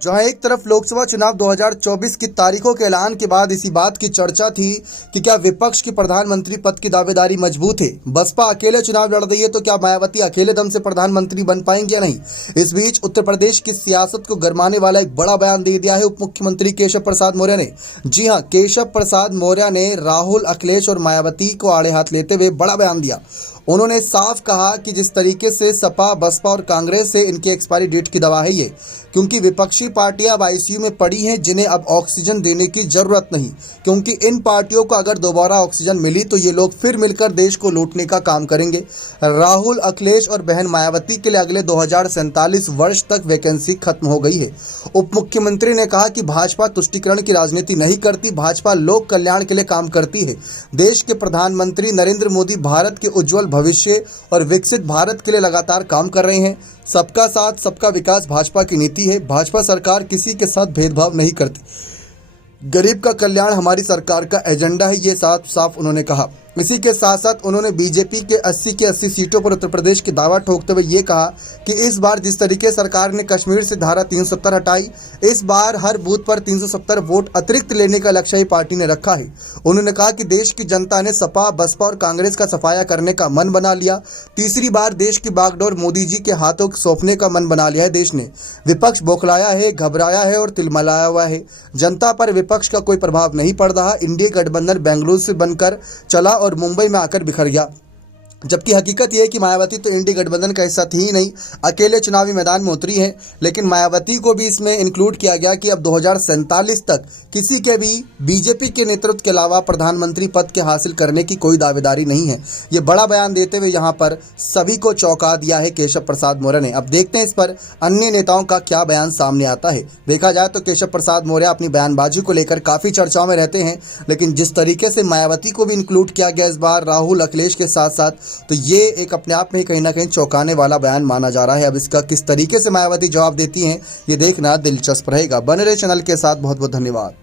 जहां एक तरफ लोकसभा चुनाव 2024 की तारीखों के ऐलान के बाद इसी बात की चर्चा थी कि क्या विपक्ष की प्रधानमंत्री पद की दावेदारी मजबूत है। बसपा अकेले चुनाव लड़ रही है तो क्या मायावती अकेले दम से प्रधानमंत्री बन पाएंगे या नहीं। इस बीच उत्तर प्रदेश की सियासत को गरमाने वाला एक बड़ा बयान दे दिया है उप मुख्यमंत्री केशव प्रसाद मौर्य ने। जी हां, केशव प्रसाद मौर्य ने राहुल, अखिलेश और मायावती को आड़े हाथ लेते हुए बड़ा बयान दिया। उन्होंने साफ कहा कि जिस तरीके से सपा, बसपा और कांग्रेस से इनकी एक्सपायरी डेट की दवा है ये, क्योंकि विपक्षी पार्टियां अब आईसीयू में पड़ी हैं जिन्हें अब ऑक्सीजन देने की जरूरत नहीं, क्योंकि इन पार्टियों को अगर दोबारा ऑक्सीजन मिली तो ये लोग फिर मिलकर देश को लूटने का काम करेंगे। राहुल, अखिलेश और बहन मायावती के लिए अगले 2047 वर्ष तक वैकेंसी खत्म हो गई है। उप मुख्यमंत्री ने कहा कि भाजपा तुष्टीकरण की राजनीति नहीं करती, भाजपा लोक कल्याण के लिए काम करती है। देश के प्रधानमंत्री नरेंद्र मोदी भारत के उज्जवल भविष्य और विकसित भारत के लिए लगातार काम कर रहे हैं। सबका साथ, सबका विकास भाजपा की नीति है। भाजपा सरकार किसी के साथ भेदभाव नहीं करती। गरीब का कल्याण हमारी सरकार का एजेंडा है, ये साफ साफ उन्होंने कहा। इसी के साथ साथ उन्होंने बीजेपी के 80 की 80 सीटों पर उत्तर प्रदेश की दावा ठोकते हुए ये कहा कि इस बार जिस तरीके सरकार ने कश्मीर से धारा 370 हटाई, इस बार हर बूथ पर 370 वोट अतिरिक्त लेने का लक्ष्य ही पार्टी ने रखा है। उन्होंने कहा कि देश की जनता ने सपा, बसपा और कांग्रेस का सफाया करने का मन बना लिया। तीसरी बार देश की बागडोर मोदी जी के हाथों सौंपने का मन बना लिया है देश ने। विपक्ष बौखलाया है, घबराया है और तिलमिलाया हुआ है। जनता पर विपक्ष का कोई प्रभाव नहीं पड़ रहा। इंडिया गठबंधन बेंगलुरु से बनकर चला और मुंबई में आकर बिखर गया, जबकि हकीकत यह है कि मायावती तो इंडी गठबंधन का हिस्सा थी ही नहीं, अकेले चुनावी मैदान में उतरी है। लेकिन मायावती को भी इसमें इंक्लूड किया गया कि अब 2047 तक किसी के भी बीजेपी के नेतृत्व के अलावा प्रधानमंत्री पद के हासिल करने की कोई दावेदारी नहीं है। ये बड़ा बयान देते हुए यहाँ पर सभी को चौंका दिया है केशव प्रसाद मौर्य ने। अब देखते हैं इस पर अन्य नेताओं का क्या बयान सामने आता है। देखा जाए तो केशव प्रसाद मौर्य अपनी बयानबाजी को लेकर काफ़ी चर्चाओं में रहते हैं, लेकिन जिस तरीके से मायावती को भी इंक्लूड किया गया इस बार, राहुल, अखिलेश के साथ साथ, तो ये एक अपने आप में ही कहीं ना कहीं चौंकाने वाला बयान माना जा रहा है। अब इसका किस तरीके से मायावती जवाब देती हैं, ये देखना दिलचस्प रहेगा। बने रहे चैनल के साथ। बहुत बहुत धन्यवाद।